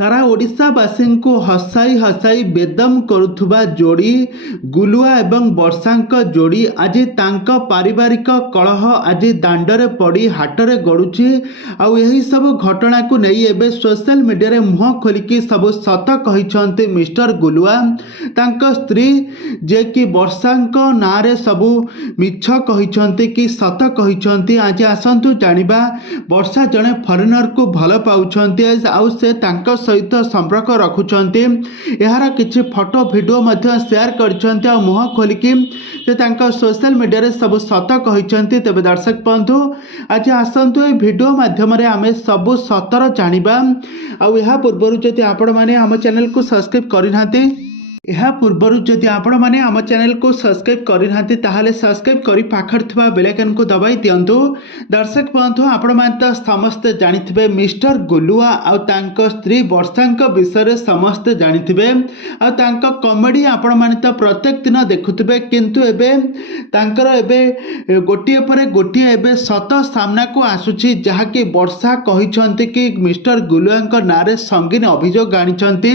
सारा ओडिशावासी को हसाई हसाई बेदम करुथुबा जोड़ी गुलुआ एवं वर्षांक जोड़ी आज तांका पारिवारिक कलह आज दांडरे पड़ी हाटरे गड़ुची आउ यही सब घटना को नहीं एबे सोशल मीडिया रे मुह खोलिकी सब सत कहिसंते मिस्टर गुलुआ तांका स्त्री जे कि वर्षांक नारे सब मिछ कहिसंते कि सत कहिसंते आज आसंतु जानिबा वर्षा जने फॉरेनर को भल पाउछंते आउ से तांका सहित संपर्क रखुचंती यार किछि फोटो वीडियो मध्य शेयर करछंती आ मुह खोलिकी से तांका सोशल मीडिया रे सब सत कहिसंती। तबे दर्शक बंधु आज आसंतु ए वीडियो माध्यम रे आमे सब सतर जानिबा आ यहा पूर्व जदि आपण माने हम चैनल को सब्सक्राइब करिनाते यह पूर्वर जदि आपण माने आम चैनल को सब्सक्राइब करिनाते ताहाले सब्सक्राइब करी पाखर थिबा बेल आइकन को दबाई दियंतु। दर्शक बंधु आपण माने त समस्त जानिथिबे मिस्टर गुलुआ आ तांको स्त्री वर्षांक विषय रे समस्त जानिथिबे आ तांको कॉमेडी आपण माने त प्रत्येक दिन देखुथिबे किंतु एबे तांकर एबे गोटिए परे गोटिए एबे सत सामना को आसुची जहा कि वर्षा कहिसंती कि मिस्टर गुलुआंक नारे संगीन अभियोग आनिचंती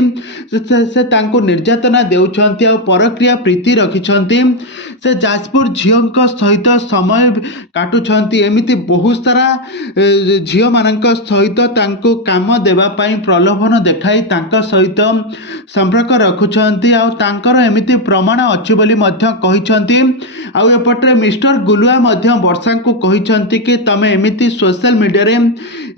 से तांको निर्यातना देउछंती आ परक्रिया प्रीति रखिछंती से जाजपुर झियोंक सहित समय काटुछंती एमिति बहुत सारा झियो मानक सहित तांको काम देबा पई प्रलोभन देखाई तांका सहित संपर्क रखुछंती आ तांकर एमिति प्रमाण अछि बोली मध्य कहिछंती आ एपटे मिस्टर गुलुआ मध्य वर्षा को कहिछंती कि तमे एमिति सोशल मीडिया रे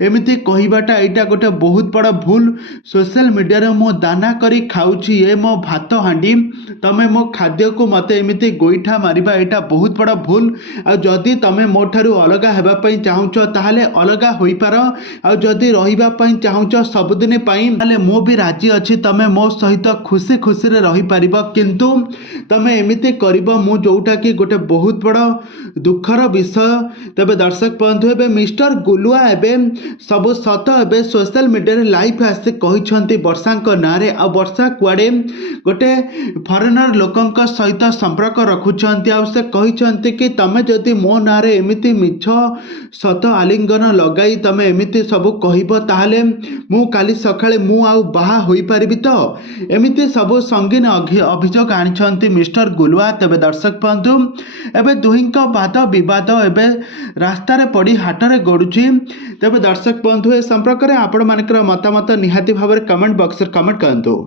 एमिति कहिबाटा एटा गोटे बहुत बड़ भूल सोशल मीडिया रे मो दाना करी खाउची ए मो भात हांडी तमे मो खाद्य को मते एमिति गोइठा मारिबा एटा बहुत बड़ भूल आ जदी तमे मो ठारू अलगा हेबा पई चाहुचो ताहाले अलगा होई पारो आ जदी रहिबा पई चाहुचो सब दिन पई ताले मो भी राजी अछि तमे मो सहित खुशी खुशी रे रही पारिबो किंतु तमे एमिति करिबो मु जोउटा कि गोटे बहुत बड़ दुखर विषय। तबे दर्शक बंधु एबे मिस्टर गुलुआ एबे सब सत एबे सोशल मीडिया रे लाइव आसे कहिसंती वर्षांक नारे आ वर्षा कुआडे गोटे फॉरेनर लोकंक सहित संपर्क रखुचंती आ से कहिसंती कि तमे जदि मो नारे एमिति मिछ सत आलिंगन लगाई तमे एमिति सब कहिबो ताहाले मु काली सखाळे मु आउ बाहा होई परिबि तो एमिति सब संगीन अभियोग आनिछंती मिस्टर गुलुआ। तबे दर्शक बंधु एबे दुहिंक वाद विवाद एबे रास्ता रे पड़ी हाटरे गडुची। तबे दर्शक बंधु ए संपर्क रे आपण मानकर मतामत निहाती भाबरे कमेंट बॉक्स रे कमेंट करंतु।